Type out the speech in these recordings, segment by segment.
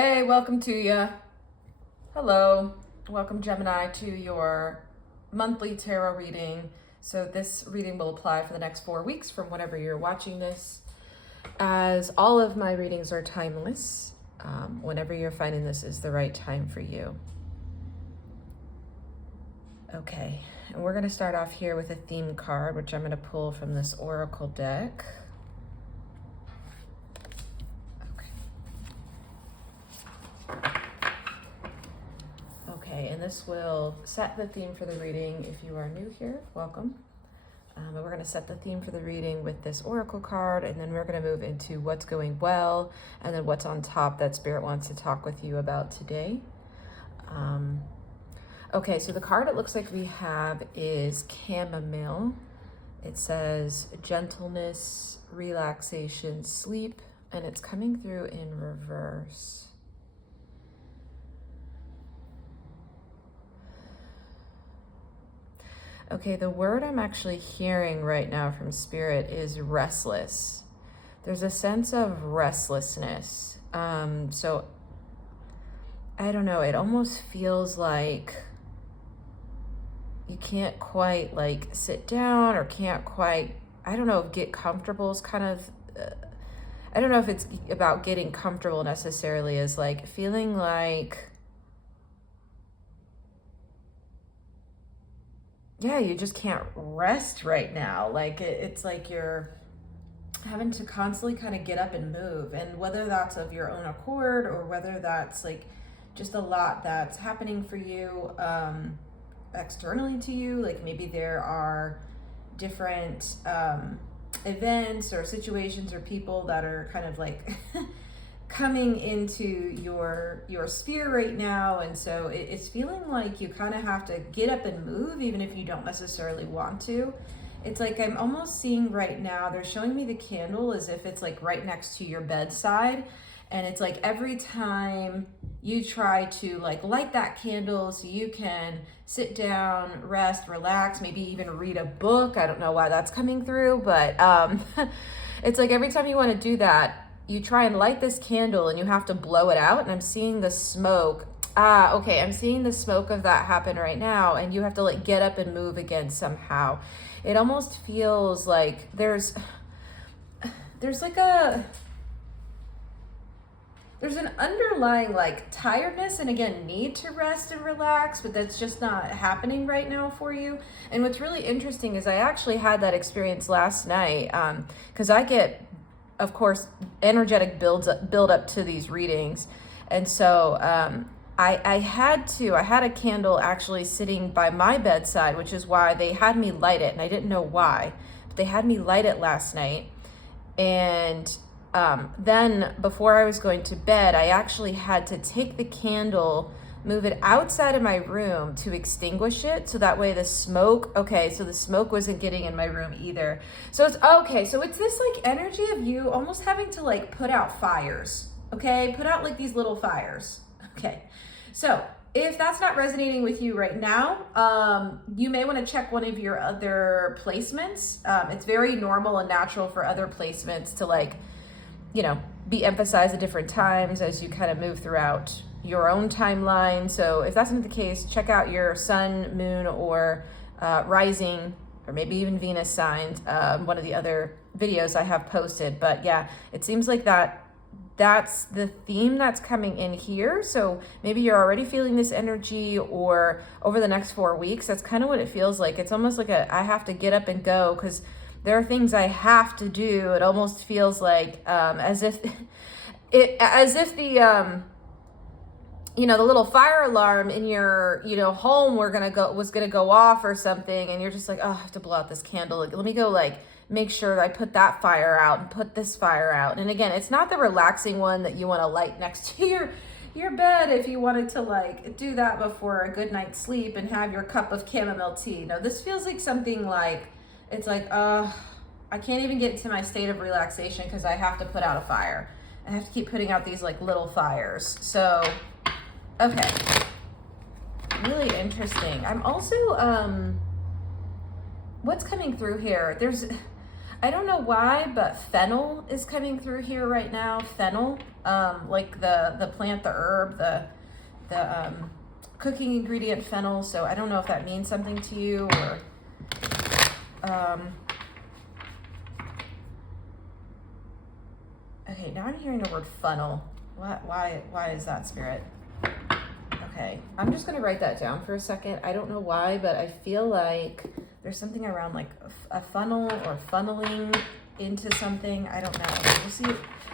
Hey, welcome to you. Hello. Welcome, Gemini, to your monthly tarot reading. So this reading will apply for the next 4 weeks from whenever you're watching this. As all of my readings are timeless, whenever you're finding this is the right time for you. Okay, and we're going to start off here with a theme card, which I'm going to pull from this oracle deck. Okay, and this will set the theme for the reading. If you are new here, welcome. And we're going to set the theme for the reading with this oracle card, and then we're going to move into what's going well, and then what's on top that Spirit wants to talk with you about today. Okay, so the card it looks like we have is chamomile. It says gentleness, relaxation, sleep, and it's coming through in reverse. Okay, the word I'm actually hearing right now from Spirit is restless. There's a sense of restlessness. So I don't know, it almost feels like you can't quite like sit down or can't quite, I don't know if get comfortable is kind of, I don't know if it's about getting comfortable necessarily, as like feeling like, yeah, you just can't rest right now. Like it's like you're having to constantly kind of get up and move, and whether that's of your own accord or whether that's like just a lot that's happening for you externally to you, like maybe there are different events or situations or people that are kind of like coming into your sphere right now, and so it's feeling like you kind of have to get up and move even if you don't necessarily want to. It's like I'm almost seeing right now, they're showing me the candle as if it's like right next to your bedside, and it's like every time you try to like light that candle so you can sit down, rest, relax, maybe even read a book. I don't know why that's coming through, but it's like every time you want to do that, you try and light this candle and you have to blow it out, and I'm seeing the smoke. Okay, I'm seeing the smoke of that happen right now, and you have to like get up and move again somehow. It almost feels like there's an underlying like tiredness and again need to rest and relax, but that's just not happening right now for you. And what's really interesting is I actually had that experience last night, because I get, of course, energetic build up to these readings. And so I had a candle actually sitting by my bedside, which is why they had me light it. And I didn't know why, but they had me light it last night. And then before I was going to bed, I actually had to take the candle, move it outside of my room to extinguish it, so that way the smoke, okay, so the smoke wasn't getting in my room either. So it's okay, so it's this like energy of you almost having to like put out fires, okay? Put out like these little fires, okay? So if that's not resonating with you right now, you may want to check one of your other placements. It's very normal and natural for other placements to like, you know, be emphasized at different times as you kind of move throughout your own timeline. So if that's not the case, check out your sun, moon, or rising, or maybe even Venus signs, one of the other videos I have posted. But yeah, it seems like that's the theme that's coming in here. So maybe you're already feeling this energy, or over the next 4 weeks, that's kind of what it feels like. It's almost like I have to get up and go because there are things I have to do. It almost feels like as if the you know, the little fire alarm in your, you know, home was gonna go off or something, and you're just like, oh, I have to blow out this candle. Like, let me go like make sure I put that fire out and put this fire out. And again, it's not the relaxing one that you want to light next to your bed if you wanted to like do that before a good night's sleep and have your cup of chamomile tea. No, this feels like something like, it's like, I can't even get into my state of relaxation because I have to put out a fire. I have to keep putting out these like little fires. So, okay. Really interesting. I'm also, what's coming through here? I don't know why, but fennel is coming through here right now. Fennel. like the plant, the herb, the cooking ingredient fennel. So I don't know if that means something to you, or okay, now I'm hearing the word funnel. Why is that, Spirit? Okay, I'm just gonna write that down for a second. I don't know why, but I feel like there's something around like a funnel or funneling into something. I don't know.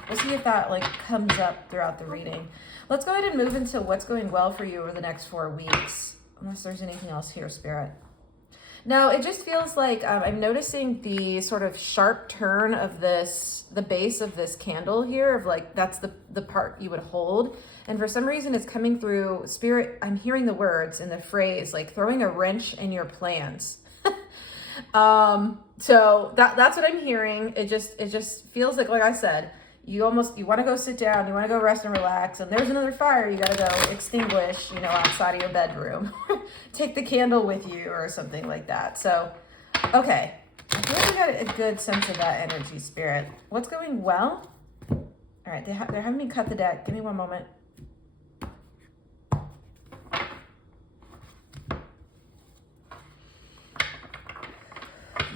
We'll see if that like comes up throughout the reading. Let's go ahead and move into what's going well for you over the next 4 weeks, unless there's anything else here, Spirit. No, it just feels like I'm noticing the sort of sharp turn of this, the base of this candle here, of like, that's the part you would hold. And for some reason it's coming through, Spirit, I'm hearing the words in the phrase, like throwing a wrench in your plans. So that's what I'm hearing. It just feels like I said, you want to go sit down, you want to go rest and relax, and there's another fire you got to go extinguish, outside of your bedroom. Take the candle with you or something like that. So, okay. I feel like we got a good sense of that energy, Spirit. What's going well? All right, they're having me cut the deck. Give me one moment.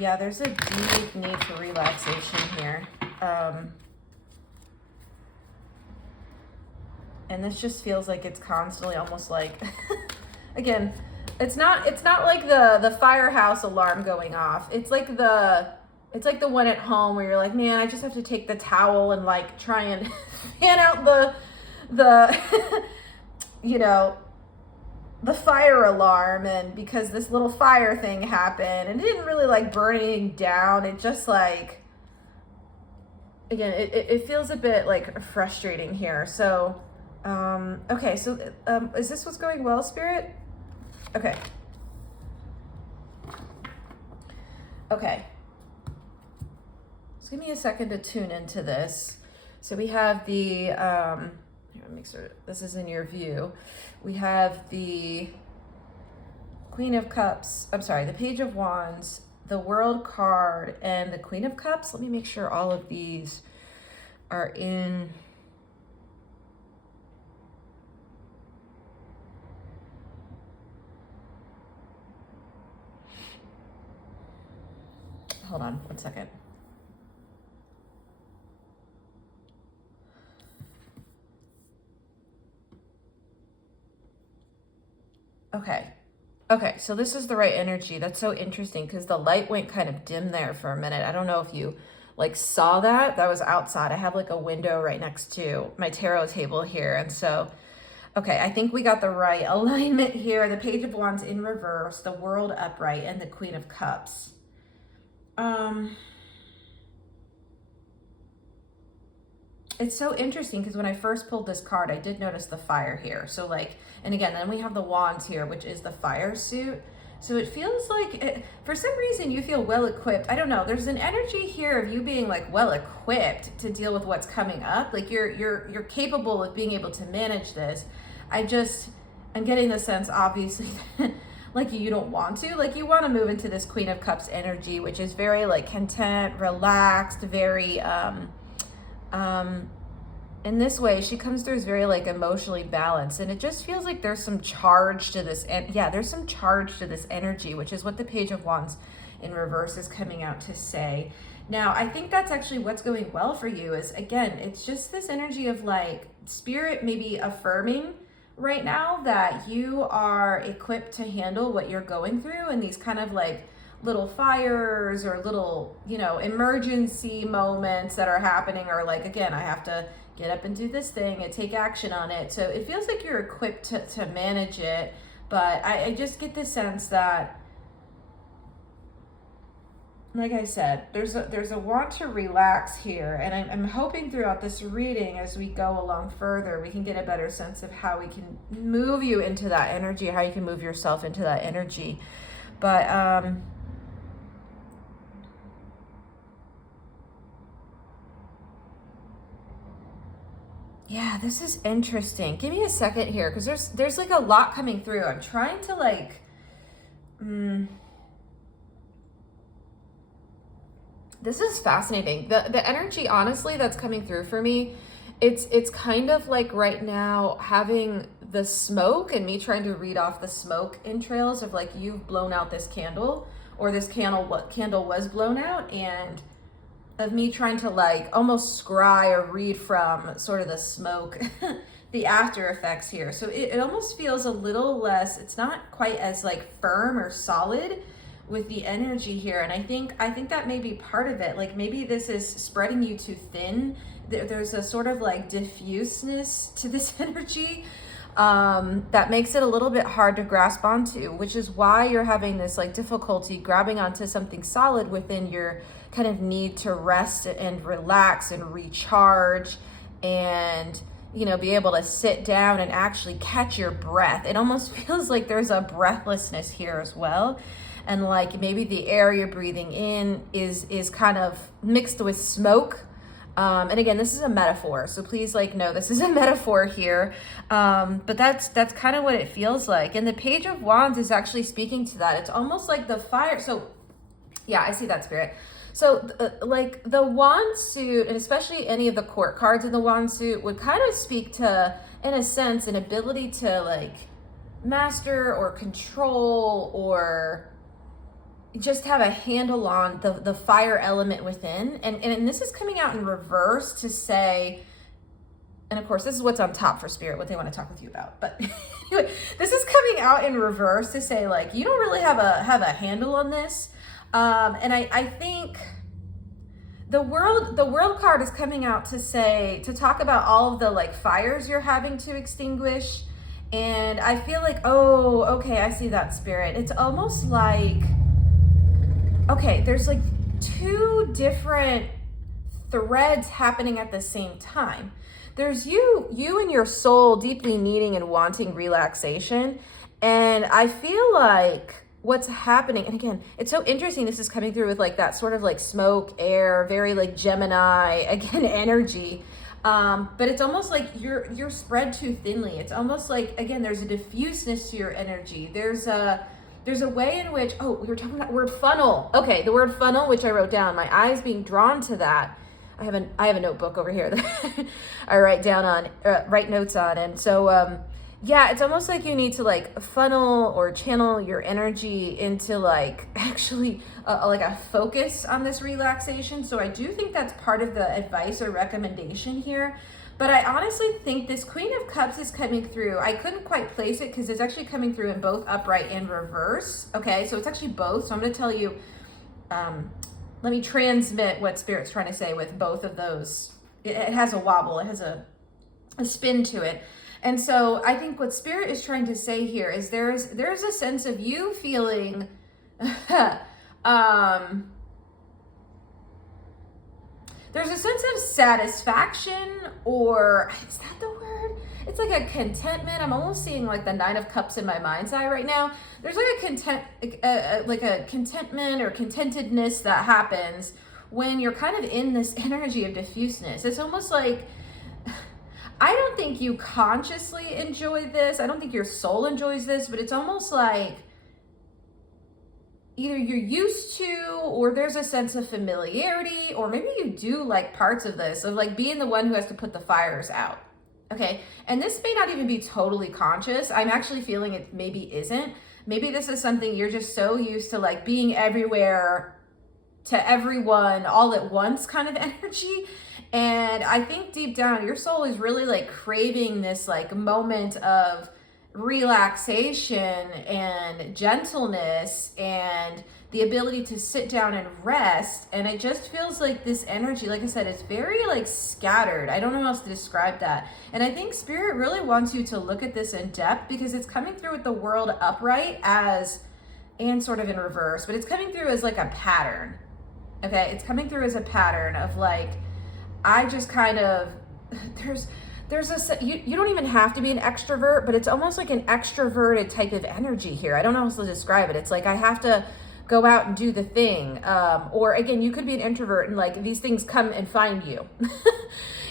Yeah, there's a deep need for relaxation here. And this just feels like it's constantly almost like, again, it's not like the firehouse alarm going off. It's like the one at home where you're like, man, I just have to take the towel and like try and fan out the the fire alarm, and because this little fire thing happened and it didn't really like burn anything down, it just like, again, it feels a bit like frustrating here. So okay, so is this what's going well, Spirit? Okay. Just give me a second to tune into this. So we have the here, make sure this is in your view. We have the Queen of Cups, the Page of Wands, the World card, and the Queen of Cups. Let me make sure all of these are in. Hold on one second. Okay, so this is the right energy. That's so interesting because the light went kind of dim there for a minute. I don't know if you like saw that. That was outside. I have like a window right next to my tarot table here. And so, okay, I think we got the right alignment here. The Page of Wands in reverse, the World upright, and the Queen of Cups. It's so interesting because when I first pulled this card, I did notice the fire here. So like, and again, then we have the wands here, which is the fire suit. So it feels like, for some reason, you feel well equipped. I don't know. There's an energy here of you being like well equipped to deal with what's coming up. Like you're capable of being able to manage this. I'm getting the sense, obviously, that like you don't want to. Like you want to move into this Queen of Cups energy, which is very like content, relaxed, very in this way, she comes through as very like emotionally balanced, and it just feels like there's some charge to this. And yeah, there's some charge to this energy, which is what the Page of Wands in reverse is coming out to say. Now, I think that's actually what's going well for you is, again, it's just this energy of like Spirit maybe affirming right now that you are equipped to handle what you're going through, and these kind of like little fires or little, emergency moments that are happening, or like, again, I have to get up and do this thing and take action on it. So it feels like you're equipped to manage it. But I just get the sense that, like I said, there's a want to relax here. And I'm hoping throughout this reading, as we go along further, we can get a better sense of how we can move you into that energy, how you can move yourself into that energy. But, yeah, this is interesting. Give me a second here, because there's like a lot coming through. I'm trying to like, this is fascinating. The energy, honestly, that's coming through for me It's kind of like right now having the smoke and me trying to read off the smoke entrails of like you've blown out this candle, or this candle was blown out, and of me trying to like almost scry or read from sort of the smoke, the after effects here. So it almost feels a little less, it's not quite as like firm or solid with the energy here. And I think that may be part of it. Like maybe this is spreading you too thin. There's a sort of like diffuseness to this energy that makes it a little bit hard to grasp onto, which is why you're having this like difficulty grabbing onto something solid within your kind of need to rest and relax and recharge and, you know, be able to sit down and actually catch your breath. It almost feels like there's a breathlessness here as well. And like maybe the air you're breathing in is kind of mixed with smoke. And again, this is a metaphor, so please like know this is a metaphor here. But that's kind of what it feels like. And the Page of Wands is actually speaking to that. It's almost like the fire. So yeah, I see that, Spirit. So like the wand suit, and especially any of the court cards in the wand suit, would kind of speak to, in a sense, an ability to like master or control or just have a handle on the fire element within. And this is coming out in reverse to say, and of course, this is what's on top for Spirit, what they want to talk with you about. But anyway, this is coming out in reverse to say like, you don't really have a handle on this. And I think the world card is coming out to say, to talk about all of the like fires you're having to extinguish. And I feel like, oh, okay, I see that, Spirit. It's almost like, okay, there's like two different threads happening at the same time. There's you and your soul deeply needing and wanting relaxation. And I feel like what's happening, and again, it's so interesting, this is coming through with like that sort of like smoke, air, very like Gemini, again, energy. But it's almost like you're spread too thinly. It's almost like, again, there's a diffuseness to your energy. There's a way in which, oh, we were talking about word funnel. Okay, the word funnel, which I wrote down, my eyes being drawn to that. I have a notebook over here that I write notes on. And so, yeah, it's almost like you need to like funnel or channel your energy into like actually like a focus on this relaxation. So I do think that's part of the advice or recommendation here. But I honestly think this Queen of Cups is coming through. I couldn't quite place it because it's actually coming through in both upright and reverse. Okay, so it's actually both. So I'm going to tell you, let me transmit what Spirit's trying to say with both of those. It has a wobble, it has a spin to it. And so I think what Spirit is trying to say here is there's a sense of you feeling there's a sense of satisfaction, or is that the word? It's like a contentment. I'm almost seeing like the Nine of Cups in my mind's eye right now. There's like a contentment or contentedness that happens when you're kind of in this energy of diffuseness. It's almost like, I don't think you consciously enjoy this. I don't think your soul enjoys this, but it's almost like either you're used to, or there's a sense of familiarity, or maybe you do like parts of this, of like being the one who has to put the fires out. Okay, and this may not even be totally conscious. I'm actually feeling it maybe isn't. Maybe this is something you're just so used to, like being everywhere to everyone all at once kind of energy. And I think deep down, your soul is really like craving this like moment of relaxation and gentleness and the ability to sit down and rest. And it just feels like this energy, like I said, is very like scattered. I don't know how else to describe that. And I think Spirit really wants you to look at this in depth because it's coming through with the world upright as, and sort of in reverse, but it's coming through as like a pattern. Okay, it's coming through as a pattern of like, I just kind of, you don't even have to be an extrovert, but it's almost like an extroverted type of energy here. I don't know how else to describe it. It's like I have to go out and do the thing. Or again, you could be an introvert and like these things come and find you.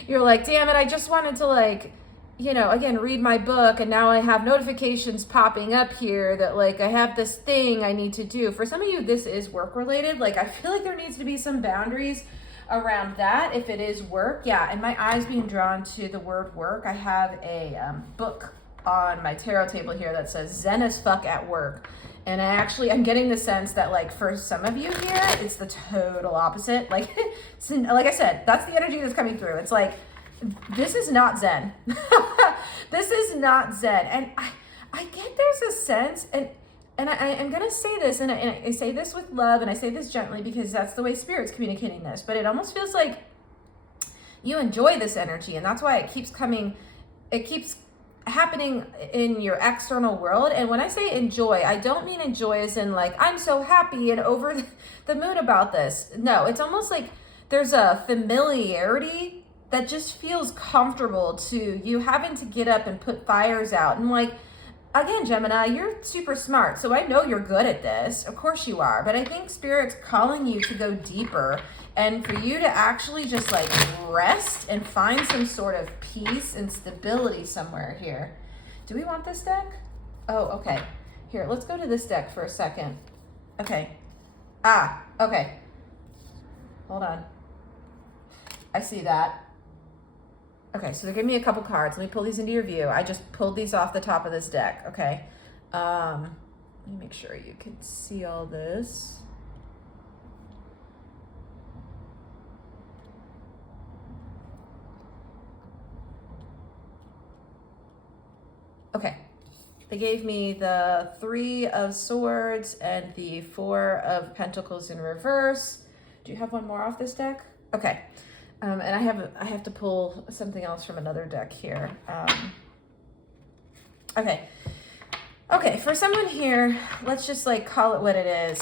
You're like, damn it, I just wanted to like, you know, again, read my book, and now I have notifications popping up here that like I have this thing I need to do. For some of you, this is work related. Like I feel like there needs to be some boundaries around that. If it is work, yeah, and my eyes being drawn to the word work, I have a book on my tarot table here that says Zen as fuck at work. And I'm getting the sense that like for some of you here, it's the total opposite. Like, like I said, that's the energy that's coming through. It's like, this is not Zen. This is not Zen. And I get there's a sense, and I'm going to say this, and I say this with love, and I say this gently because that's the way Spirit's communicating this, but it almost feels like you enjoy this energy, and that's why it keeps coming, it keeps happening in your external world. And when I say enjoy, I don't mean enjoy as in like, I'm so happy and over the moon about this. No, it's almost like there's a familiarity that just feels comfortable to you having to get up and put fires out. And like, again, Gemini, you're super smart, so I know you're good at this. Of course you are. But I think Spirit's calling you to go deeper and for you to actually just like rest and find some sort of peace and stability somewhere here. Do we want this deck? Oh, okay. Here, let's go to this deck for a second. Okay. Okay. Hold on. I see that. Okay, so they're giving me a couple cards. Let me pull these into your view. I just pulled these off the top of this deck, okay? Let me make sure you can see all this. Okay, they gave me the 3 of Swords and the 4 of Pentacles in reverse. Do you have one more off this deck? Okay. And I have to pull something else from another deck here. Okay, for someone here, let's just like call it what it is.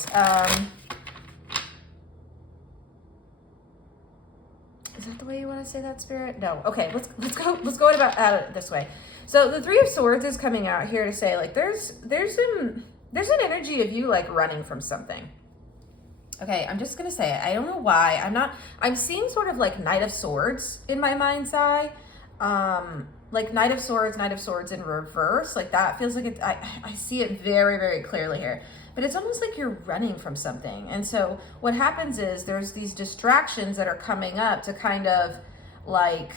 Is that the way you want to say that, Spirit? No. Okay, let's go at it this way. So the 3 of Swords is coming out here to say like there's an energy of you like running from something. Okay, I'm just gonna say it. I don't know why. I'm seeing sort of like Knight of Swords in my mind's eye. Like Knight of Swords in reverse. Like that feels like I see it very, very clearly here. But it's almost like you're running from something. And so what happens is there's these distractions that are coming up to kind of like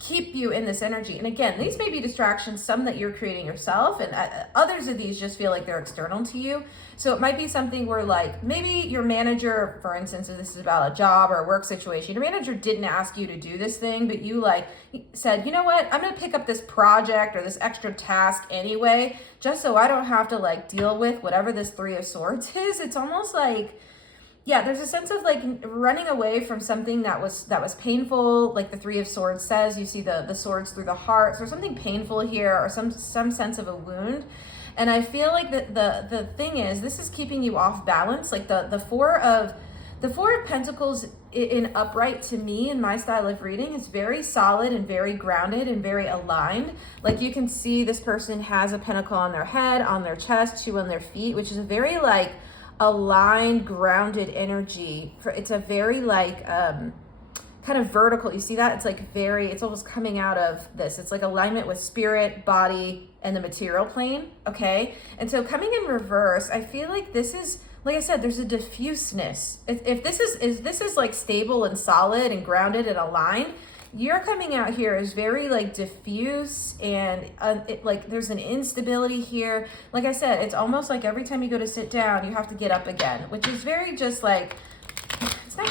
keep you in this energy. And again, these may be distractions, some that you're creating yourself, and others of these just feel like they're external to you. So it might be something where like maybe your manager, for instance, if this is about a job or a work situation, your manager didn't ask you to do this thing, but you like said, you know what, I'm gonna pick up this project or this extra task anyway, just so I don't have to like deal with whatever this 3 of Swords is. It's almost like, yeah, there's a sense of like running away from something that was painful. Like the 3 of Swords says, you see the swords through the heart. So there's something painful here or some sense of a wound. And I feel like the thing is, this is keeping you off balance. Like the 4 of Pentacles in upright, to me, in my style of reading, is very solid and very grounded and very aligned. Like you can see this person has a pentacle on their head, on their chest, 2 on their feet, which is a very like aligned, grounded energy. It's a very like kind of vertical. You see that? It's like it's almost coming out of this. It's like alignment with spirit, body, and the material plane. Okay. And so coming in reverse, I feel like this is, like I said, there's a diffuseness. If this is like stable and solid and grounded and aligned, you're coming out here as very like diffuse and like there's an instability here. Like I said, it's almost like every time you go to sit down, you have to get up again, which is very just like,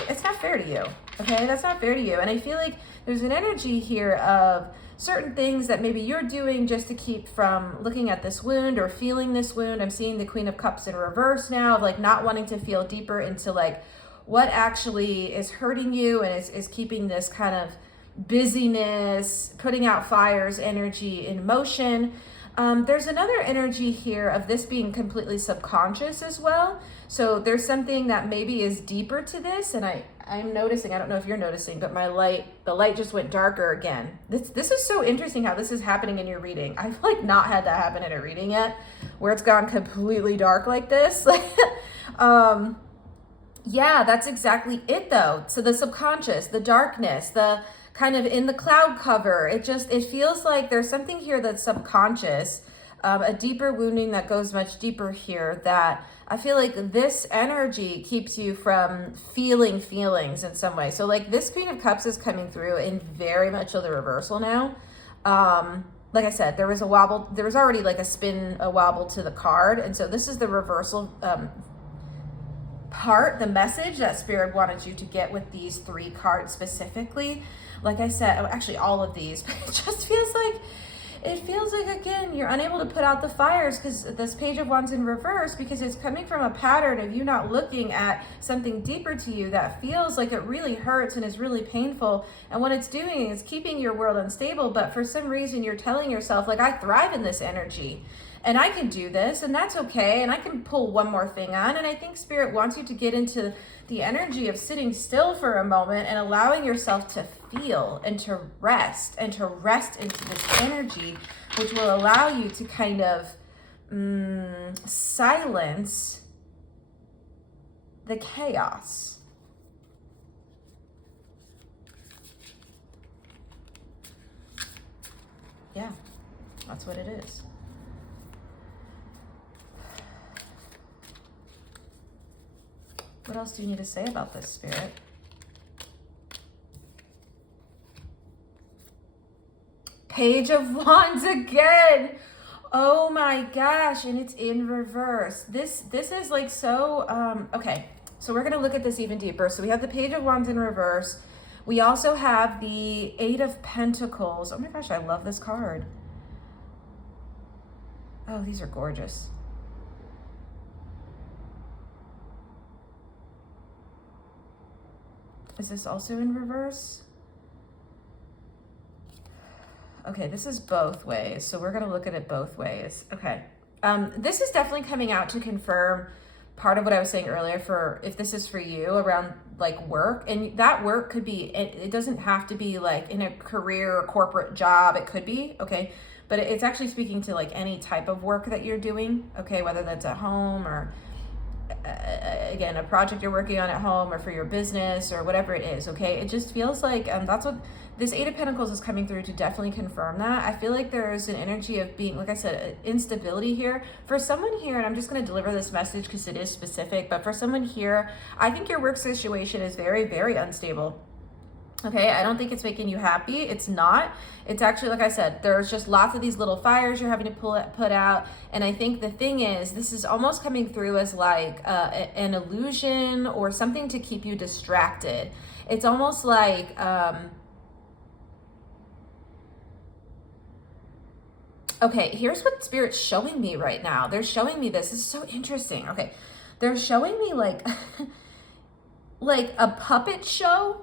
it's not fair to you. Okay, that's not fair to you. And I feel like there's an energy here of certain things that maybe you're doing just to keep from looking at this wound or feeling this wound. I'm seeing the Queen of Cups in reverse now, of like not wanting to feel deeper into like what actually is hurting you and is keeping this kind of busyness, putting out fires, energy in motion. There's another energy here of this being completely subconscious as well. So there's something that maybe is deeper to this, and I'm noticing, I don't know if you're noticing, but the light just went darker again. This is so interesting how this is happening in your reading. I've like not had that happen in a reading yet, where it's gone completely dark like this. Yeah, that's exactly it though. So the subconscious, the darkness, the kind of in the cloud cover, it feels like there's something here that's subconscious a deeper wounding that goes much deeper here, that I feel like this energy keeps you from feeling feelings in some way. So like this Queen of Cups is coming through in very much of the reversal now. Like I said, there was a wobble, there was already like a wobble to the card. And so this is the reversal part, the message that Spirit wanted you to get with these 3 cards specifically. Like I said, actually all of these, but it just feels like, again, you're unable to put out the fires because this Page of Wands in reverse, because it's coming from a pattern of you not looking at something deeper to you that feels like it really hurts and is really painful. And what it's doing is keeping your world unstable. But for some reason, you're telling yourself, like, I thrive in this energy and I can do this and that's okay. And I can pull one more thing on. And I think Spirit wants you to get into the energy of sitting still for a moment and allowing yourself to feel and to rest into this energy, which will allow you to kind of silence the chaos. Yeah, that's what it is. What else do you need to say about this, Spirit? Page of Wands again. Oh my gosh, and it's in reverse. This is like so, okay, so we're gonna look at this even deeper. So we have the Page of Wands in reverse. We also have the 8 of Pentacles. Oh my gosh, I love this card. Oh, these are gorgeous. Is this also in reverse? Okay, this is both ways. So we're gonna look at it both ways. Okay, this is definitely coming out to confirm part of what I was saying earlier for if this is for you around like work. And that work could be, it doesn't have to be like in a career or corporate job. It could be, okay? But it's actually speaking to like any type of work that you're doing, okay? Whether that's at home or again, a project you're working on at home or for your business or whatever it is, okay? It just feels like that's what this 8 of Pentacles is coming through to definitely confirm that. I feel like there's an energy of being, like I said, instability here. For someone here, and I'm just going to deliver this message because it is specific, but for someone here, I think your work situation is very, very unstable. Okay, I don't think it's making you happy. It's not. It's actually, like I said, there's just lots of these little fires you're having to put out. And I think the thing is, this is almost coming through as like an illusion or something to keep you distracted. It's almost like, okay, here's what Spirit's showing me right now. They're showing me this. This is so interesting. Okay, they're showing me like, like a puppet show.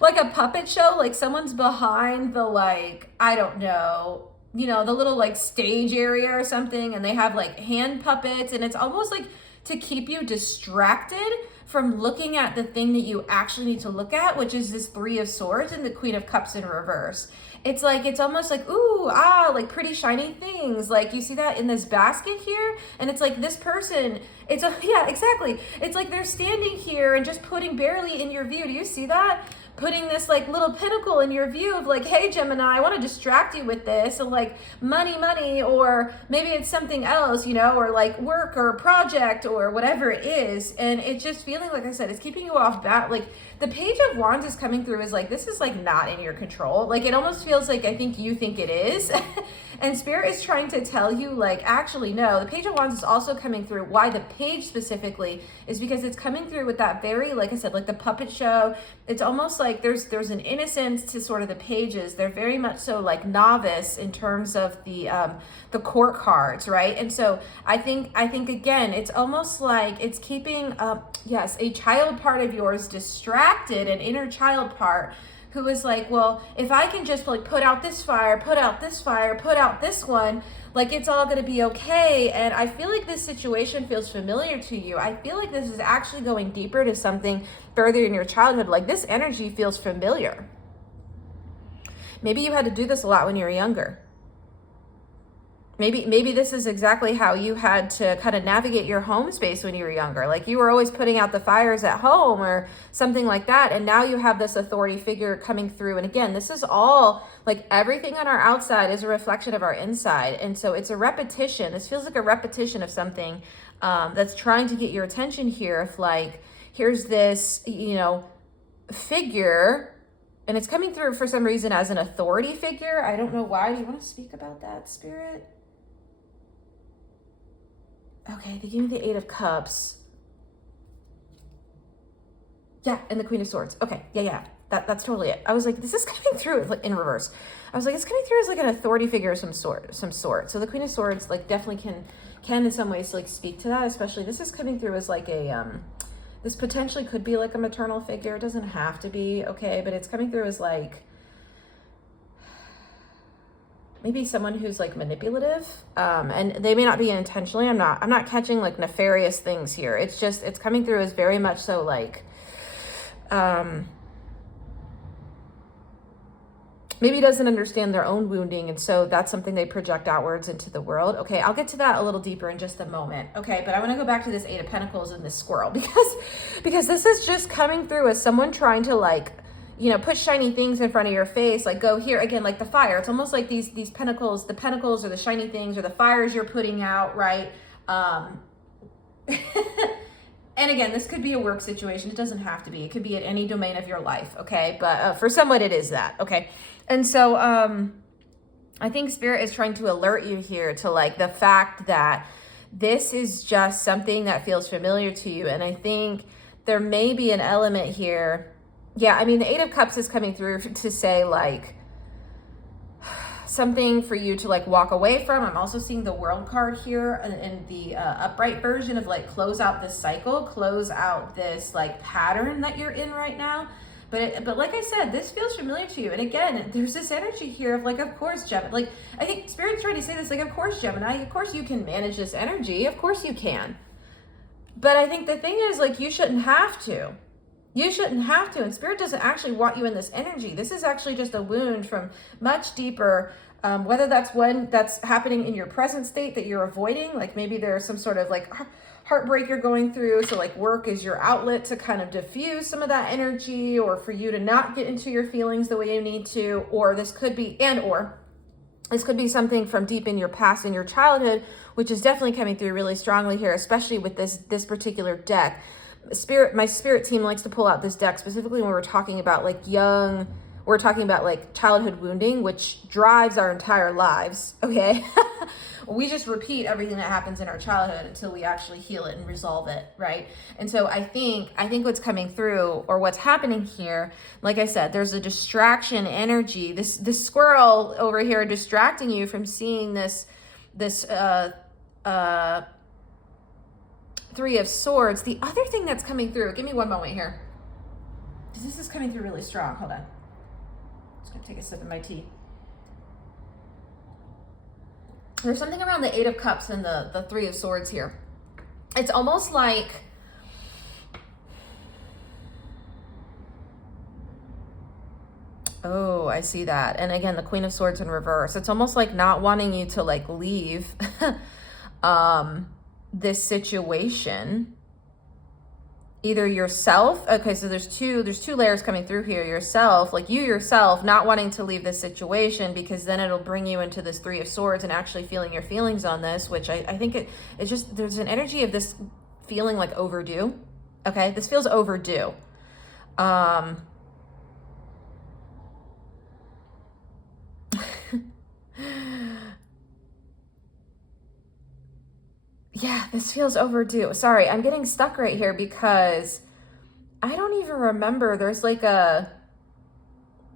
Like a puppet show, like someone's behind the, like, I don't know, you know, the little like stage area or something, and they have like hand puppets, and it's almost like to keep you distracted from looking at the thing that you actually need to look at, which is this 3 of Swords and the Queen of Cups in reverse. It's like, it's almost like, ooh, like pretty shiny things. Like you see that in this basket here, and it's like this person, yeah, exactly. It's like they're standing here and just putting barely in your view. Do you see that? Putting this like little pinnacle in your view of like, hey, Gemini, I want to distract you with this, and like money, or maybe it's something else, you know, or like work or project or whatever it is. And it's just feeling, like I said, it's keeping you off bat. Like the Page of Wands is coming through as like, this is like not in your control. Like it almost feels like, I think you think it is. And Spirit is trying to tell you, like, actually, no. The Page of Wands is also coming through. Why the page specifically is because it's coming through with that very, like I said, like the puppet show. It's almost like there's an innocence to sort of the pages. They're very much so like novice in terms of the court cards, right? And so I think again, it's almost like it's keeping, yes, a child part of yours distracted, an inner child part, who is like, well, if I can just like put out this fire, put out this fire, put out this one, like it's all gonna be okay. And I feel like this situation feels familiar to you. I feel like this is actually going deeper to something further in your childhood. Like this energy feels familiar. Maybe you had to do this a lot when you were younger. Maybe this is exactly how you had to kind of navigate your home space when you were younger. Like you were always putting out the fires at home or something like that. And now you have this authority figure coming through. And again, this is all like everything on our outside is a reflection of our inside. And so it's a repetition. This feels like a repetition of something that's trying to get your attention here. If like, here's this, you know, figure, and it's coming through for some reason as an authority figure. I don't know why. Do you want to speak about that, Spirit? Okay, they gave me the 8 of Cups. Yeah, and the Queen of Swords. Okay, yeah. That's totally it. I was like, this is coming through like in reverse. I was like, it's coming through as like an authority figure of some sort. So the Queen of Swords like definitely can in some ways like speak to that. Especially this is coming through as like a this potentially could be like a maternal figure. It doesn't have to be, okay, but it's coming through as like maybe someone who's like manipulative, and they may not be intentionally. I'm not catching like nefarious things here. It's just, it's coming through as very much so like, maybe doesn't understand their own wounding. And so that's something they project outwards into the world. Okay, I'll get to that a little deeper in just a moment. Okay, but I want to go back to this 8 of Pentacles and this squirrel because this is just coming through as someone trying to like, you know, put shiny things in front of your face, like go here again, like the fire. It's almost like these pentacles, the pentacles or the shiny things or the fires you're putting out, right? And again, this could be a work situation. It doesn't have to be. It could be at any domain of your life, okay? But for someone, it is that, okay? And so I think Spirit is trying to alert you here to like the fact that this is just something that feels familiar to you. And I think there may be an element here. Yeah, I mean, the 8 of Cups is coming through to say like something for you to like walk away from. I'm also seeing the World card here in the upright version of like close out this cycle, close out this like pattern that you're in right now. But like I said, this feels familiar to you. And again, there's this energy here of like, of course, Gemini, like I think Spirit's trying to say this, like, of course, Gemini, of course you can manage this energy. Of course you can. But I think the thing is like, you shouldn't have to. You shouldn't have to, and Spirit doesn't actually want you in this energy. This is actually just a wound from much deeper, whether that's one that's happening in your present state that you're avoiding, like maybe there's some sort of like heartbreak you're going through, so like work is your outlet to kind of diffuse some of that energy, or for you to not get into your feelings the way you need to, or this could be, this could be something from deep in your past, in your childhood, which is definitely coming through really strongly here, especially with this particular deck. My spirit team likes to pull out this deck specifically when we're talking about like we're talking about like childhood wounding, which drives our entire lives, okay? We just repeat everything that happens in our childhood until we actually heal it and resolve it, right? And so I think what's coming through, or what's happening here, like I said, there's a distraction energy. This squirrel over here distracting you from seeing this 3 of Swords. The other thing that's coming through, give me one moment here, because this is coming through really strong. Hold on. Just gonna take a sip of my tea. There's something around the 8 of Cups and the 3 of Swords here. It's almost like, oh, I see that. And again, the Queen of Swords in reverse. It's almost like not wanting you to like leave this situation, either yourself. Okay, so there's two layers coming through here. Yourself, like you yourself not wanting to leave this situation, because then it'll bring you into this 3 of Swords and actually feeling your feelings on this, which I think it's just, there's an energy of this feeling like overdue. Okay, this feels overdue. Yeah, this feels overdue. Sorry, I'm getting stuck right here because I don't even remember. There's like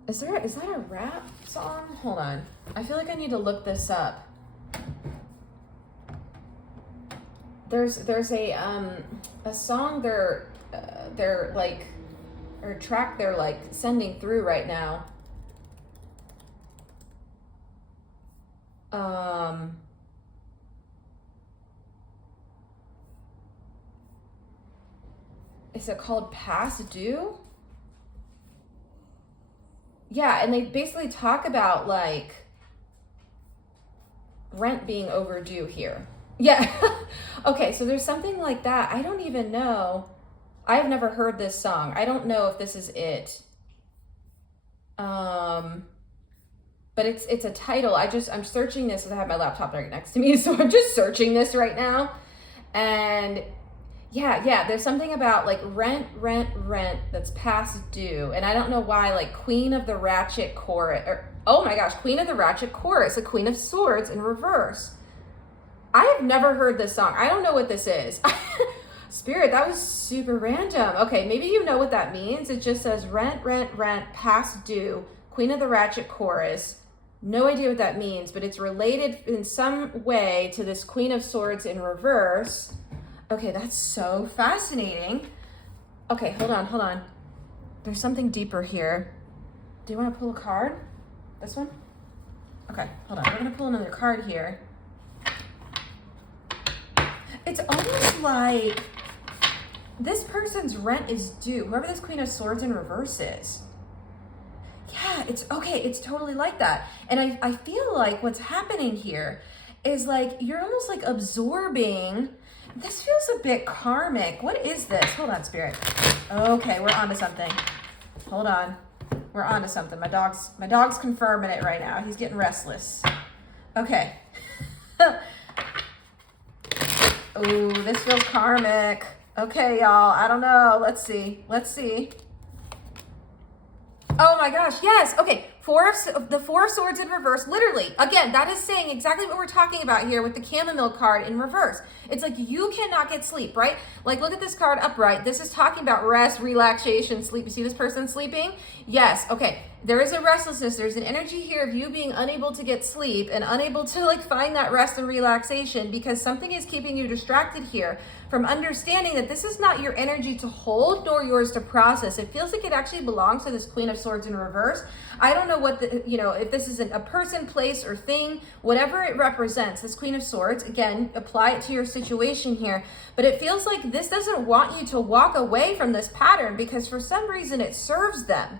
is that a rap song? Hold on. I feel like I need to look this up. There's a song they're like, or a track they're like sending through right now. Is it called Past Due? Yeah, and they basically talk about like, rent being overdue here. Yeah. Okay, so there's something like that. I don't even know. I have never heard this song. I don't know if this is it. But it's a title. I'm searching this because I have my laptop right next to me, so I'm just searching this right now. And yeah, there's something about like rent that's past due. And I don't know why, like Queen of the Ratchet chorus, or oh my gosh, Queen of the Ratchet chorus, a Queen of Swords in reverse. I have never heard this song. I don't know what this is. Spirit, that was super random. Okay, maybe you know what that means. It just says rent, past due, Queen of the Ratchet chorus. No idea what that means, but it's related in some way to this Queen of Swords in reverse. Okay, that's so fascinating. Okay, hold on. There's something deeper here. Do you want to pull a card? This one? Okay, hold on. We're going to pull another card here. It's almost like this person's rent is due. Whoever this Queen of Swords in reverse is. Yeah, it's okay. It's totally like that. And I feel like what's happening here is like you're almost like absorbing. This feels a bit karmic. What is this? Hold on, Spirit. Okay, we're onto something. Hold on. We're onto something. My dog's confirming it right now. He's getting restless. Okay. Ooh, this feels karmic. Okay, y'all. I don't know. Let's see. Oh my gosh, yes. Okay, the Four of Swords in reverse, literally. Again, that is saying exactly what we're talking about here with the chamomile card in reverse. It's like you cannot get sleep, right? Like look at this card upright. This is talking about rest, relaxation, sleep. You see this person sleeping? Yes, okay. There is a restlessness. There's an energy here of you being unable to get sleep and unable to like find that rest and relaxation because something is keeping you distracted here from understanding that this is not your energy to hold nor yours to process. It feels like it actually belongs to this Queen of Swords in reverse. I don't know what if this is a person, place, or thing, whatever it represents, this Queen of Swords, again, apply it to your situation here. But it feels like this doesn't want you to walk away from this pattern because for some reason it serves them.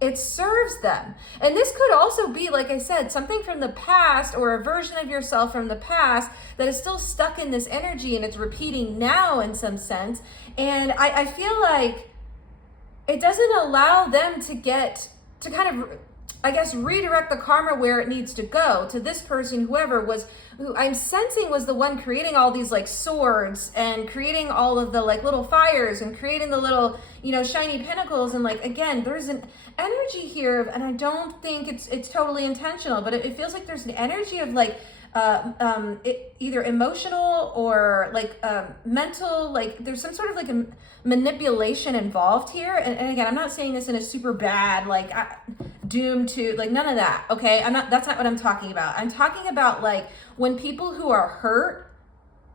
It serves them. And this could also be, like I said, something from the past or a version of yourself from the past that is still stuck in this energy and it's repeating now in some sense. And I feel like it doesn't allow them to kind of, I guess, redirect the karma where it needs to go to this person, who I'm sensing was the one creating all these like swords and creating all of the like little fires and creating the little, shiny pinnacles. And like, again, there's an energy here and I don't think it's totally intentional, but it feels like there's an energy of like, either emotional or like mental, like there's some sort of like a manipulation involved here. And again, I'm not saying this in a super bad, like doomed to, like none of that. Okay. That's not what I'm talking about. I'm talking about like when people who are hurt,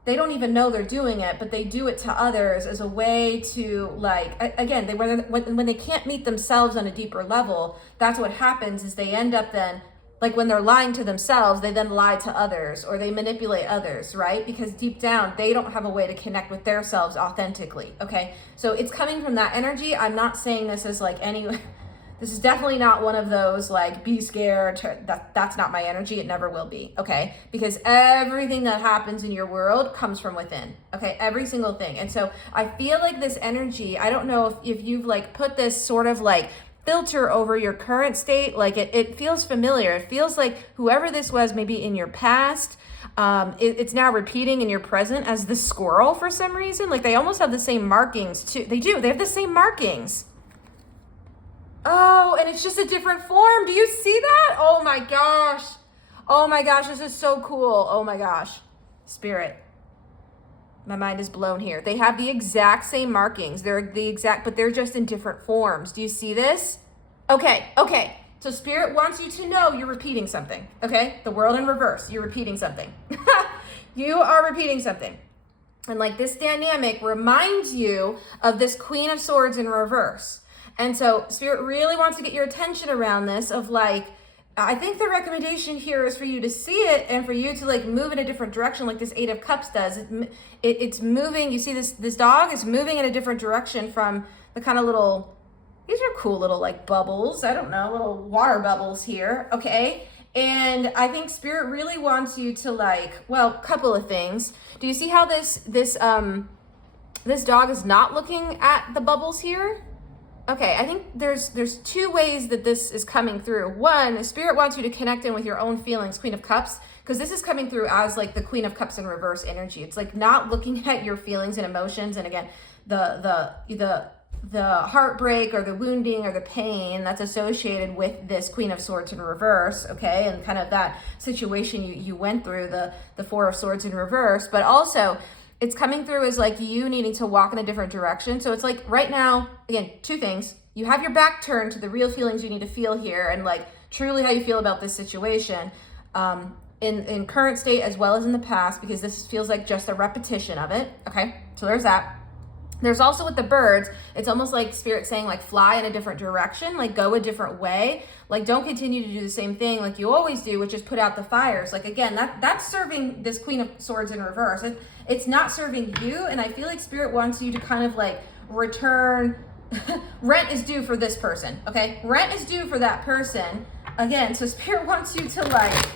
they don't even know they're doing it, but they do it to others as a way to like, again, when they can't meet themselves on a deeper level, that's what happens is they end up then, like when they're lying to themselves, they then lie to others or they manipulate others, right? Because deep down, they don't have a way to connect with themselves authentically, okay? So it's coming from that energy. I'm not saying this is like this is definitely not one of those like be scared, that's not my energy, it never will be, okay? Because everything that happens in your world comes from within, okay? Every single thing. And so I feel like this energy, I don't know if you've like put this sort of like filter over your current state, like it feels familiar. It feels like whoever this was maybe in your past, it's now repeating in your present as the squirrel for some reason. Like they almost have the same markings too. They have the same markings. Oh, and it's just a different form. Do you see that? Oh my gosh, this is so cool. Oh my gosh, Spirit. My mind is blown here. They have the exact same markings. But they're just in different forms. Do you see this? Okay. So Spirit wants you to know you're repeating something, okay? The world in reverse, you're repeating something. You are repeating something. And like this dynamic reminds you of this Queen of Swords in reverse. And so Spirit really wants to get your attention around this of like, I think the recommendation here is for you to see it and for you to like move in a different direction like this Eight of Cups does. It's moving. You see this dog is moving in a different direction from the kind of little, these are cool little like bubbles. I don't know, little water bubbles here. Okay. And I think Spirit really wants you to like, well, couple of things. Do you see how this dog is not looking at the bubbles here? Okay, I think there's two ways that this is coming through. One, Spirit wants you to connect in with your own feelings, Queen of Cups, because this is coming through as like the Queen of Cups in reverse energy. It's like not looking at your feelings and emotions, and again, the heartbreak or the wounding or the pain that's associated with this Queen of Swords in reverse, okay, and kind of that situation you went through, the Four of Swords in reverse, but also it's coming through as like you needing to walk in a different direction. So it's like right now, again, two things. You have your back turned to the real feelings you need to feel here and like truly how you feel about this situation in current state as well as in the past, because this feels like just a repetition of it. Okay, so there's that. There's also with the birds, it's almost like Spirit saying like fly in a different direction, like go a different way. Like don't continue to do the same thing like you always do, which is put out the fires. Like again, that's serving this Queen of Swords in reverse. It's not serving you. And I feel like Spirit wants you to kind of like return. Rent is due for this person, okay? Rent is due for that person. Again, so Spirit wants you to like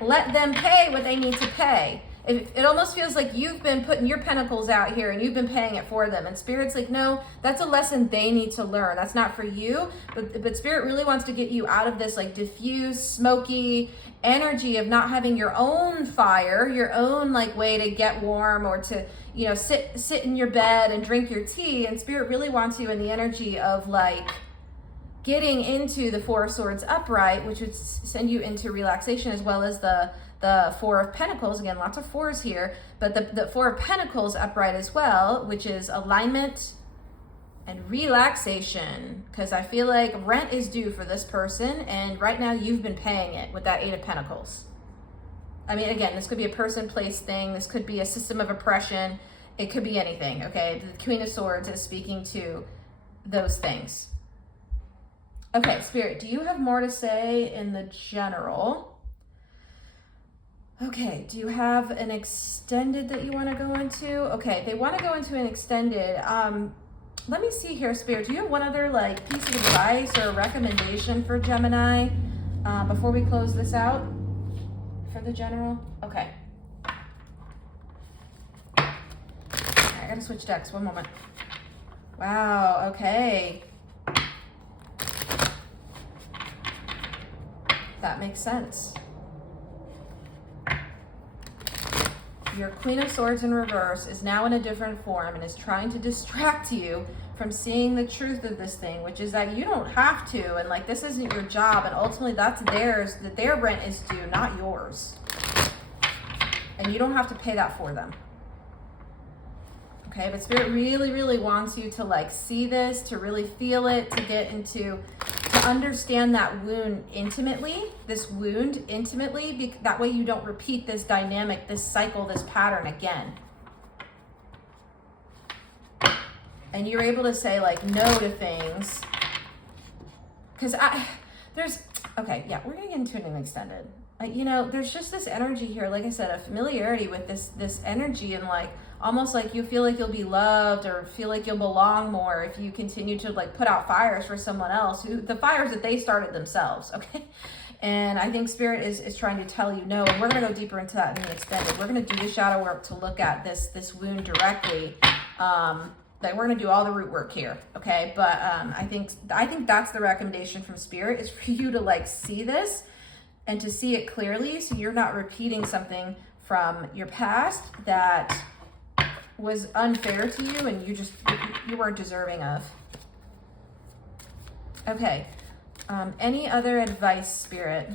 let them pay what they need to pay. It almost feels like you've been putting your pentacles out here and you've been paying it for them. And Spirit's like, no, that's a lesson they need to learn. That's not for you. But Spirit really wants to get you out of this like diffuse, smoky energy of not having your own fire, your own like way to get warm or to, you know, sit in your bed and drink your tea. And Spirit really wants you in the energy of like getting into the Four of Swords upright, which would send you into relaxation, as well as the Four of Pentacles. Again, lots of fours here, but the Four of Pentacles upright as well, which is alignment and relaxation, because I feel like rent is due for this person, and right now you've been paying it with that Eight of Pentacles. I mean, again, this could be a person, place, thing. This could be a system of oppression. It could be anything, okay? The Queen of Swords is speaking to those things. Okay, Spirit, do you have more to say in the general? Okay, do you have an extended that you want to go into? Okay, they want to go into an extended. Let me see here, Spirit. Do you have one other like piece of advice or recommendation for Gemini before we close this out for the general? Okay. I gotta switch decks. One moment. Wow. Okay. That makes sense. Your Queen of Swords in reverse is now in a different form and is trying to distract you from seeing the truth of this thing, which is that you don't have to, and like this isn't your job, and ultimately that's theirs, that their rent is due, not yours. And you don't have to pay that for them. Okay, but Spirit really, really wants you to like see this, to really feel it, to get into, to understand that wound intimately, that way you don't repeat this dynamic, this cycle, this pattern again. And you're able to say like no to things. Because okay, yeah, we're gonna get into an extended. You know, there's just this energy here, like I said, a familiarity with this energy, and like almost like you feel like you'll be loved or feel like you'll belong more if you continue to like put out fires for someone else, the fires that they started themselves, okay? And I think Spirit is trying to tell you no, and we're gonna go deeper into that in the extended. We're gonna do the shadow work to look at this wound directly. Like we're gonna do all the root work here, okay? But I think that's the recommendation from Spirit, is for you to like see this and to see it clearly, so you're not repeating something from your past that was unfair to you and you weren't deserving of. Okay, any other advice, Spirit?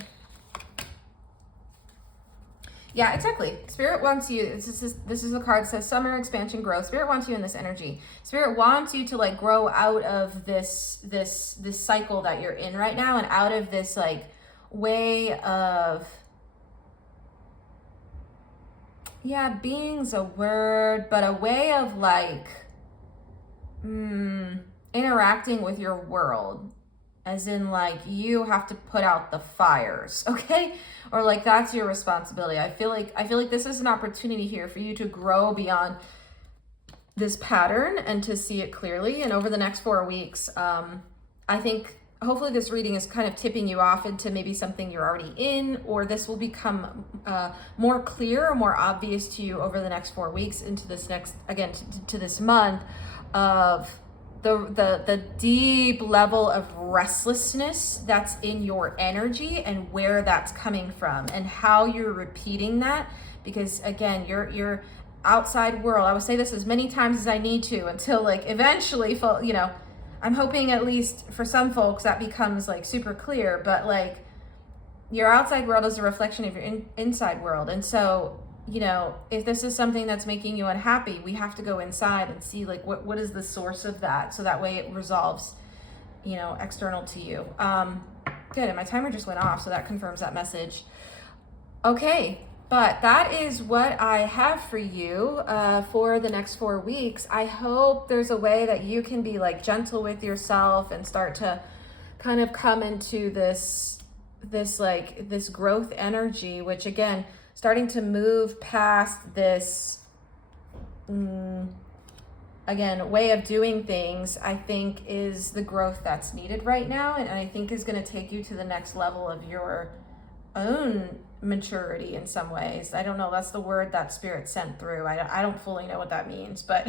Yeah, exactly. Spirit wants you, this is a card that says summer, expansion, growth. Spirit wants you in this energy. Spirit wants you to like grow out of this cycle that you're in right now, and out of this like way of, yeah, being's a word, but a way of like interacting with your world, as in like you have to put out the fires, okay? Or like that's your responsibility. I feel like this is an opportunity here for you to grow beyond this pattern and to see it clearly. And over the next 4 weeks, I think hopefully this reading is kind of tipping you off into maybe something you're already in, or this will become more clear or more obvious to you over the next 4 weeks into this next, again, to this month of the deep level of restlessness that's in your energy and where that's coming from and how you're repeating that. Because again, your outside world, I will say this as many times as I need to until like eventually, you know, I'm hoping at least for some folks that becomes like super clear, but like your outside world is a reflection of your inside world. And so, you know, if this is something that's making you unhappy, we have to go inside and see like what is the source of that, so that way it resolves, you know, external to you. Good, and my timer just went off, so that confirms that message. Okay, but that is what I have for you for the next 4 weeks. I hope there's a way that you can be like gentle with yourself and start to kind of come into this growth energy, which again, starting to move past this, again, way of doing things, I think is the growth that's needed right now. And I think is going to take you to the next level of your own maturity in some ways. I don't know, that's the word that Spirit sent through. I don't fully know what that means, but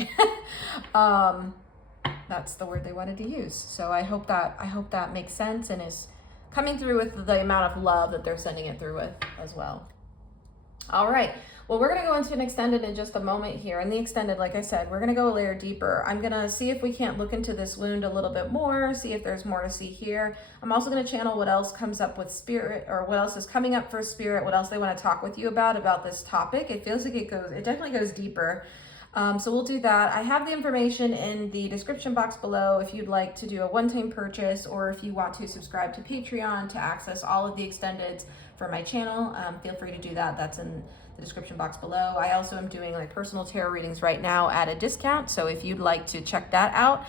that's the word they wanted to use. So I hope that makes sense and is coming through with the amount of love that they're sending it through with as well. All right, well, we're going to go into an extended in just a moment here. In the extended, like I said, we're going to go a layer deeper. I'm going to see if we can't look into this wound a little bit more, see if there's more to see here. I'm also going to channel what else comes up with Spirit, or what else is coming up for Spirit, what else they want to talk with you about this topic. It feels like it definitely goes deeper. So we'll do that. I have the information in the description box below if you'd like to do a one-time purchase, or if you want to subscribe to Patreon to access all of the extendeds for my channel. Feel free to do that. That's in the description box below. I also am doing like personal tarot readings right now at a discount. So if you'd like to check that out,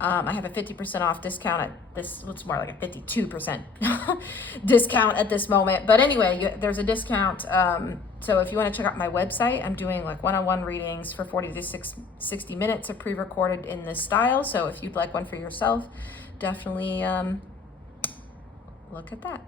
I have a 50% off discount at this. Well, it's more like a 52% discount at this moment. But anyway, there's a discount. So if you want to check out my website, I'm doing like one-on-one readings for 40 to 60 minutes of pre-recorded in this style. So if you'd like one for yourself, definitely look at that.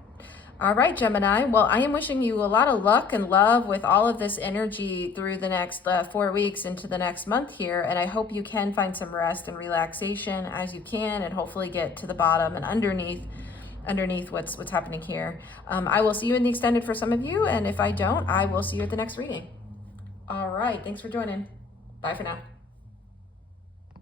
All right, Gemini. Well, I am wishing you a lot of luck and love with all of this energy through the next 4 weeks into the next month here. And I hope you can find some rest and relaxation as you can, and hopefully get to the bottom and underneath what's happening here. I will see you in the extended for some of you. And if I don't, I will see you at the next reading. All right. Thanks for joining. Bye for now.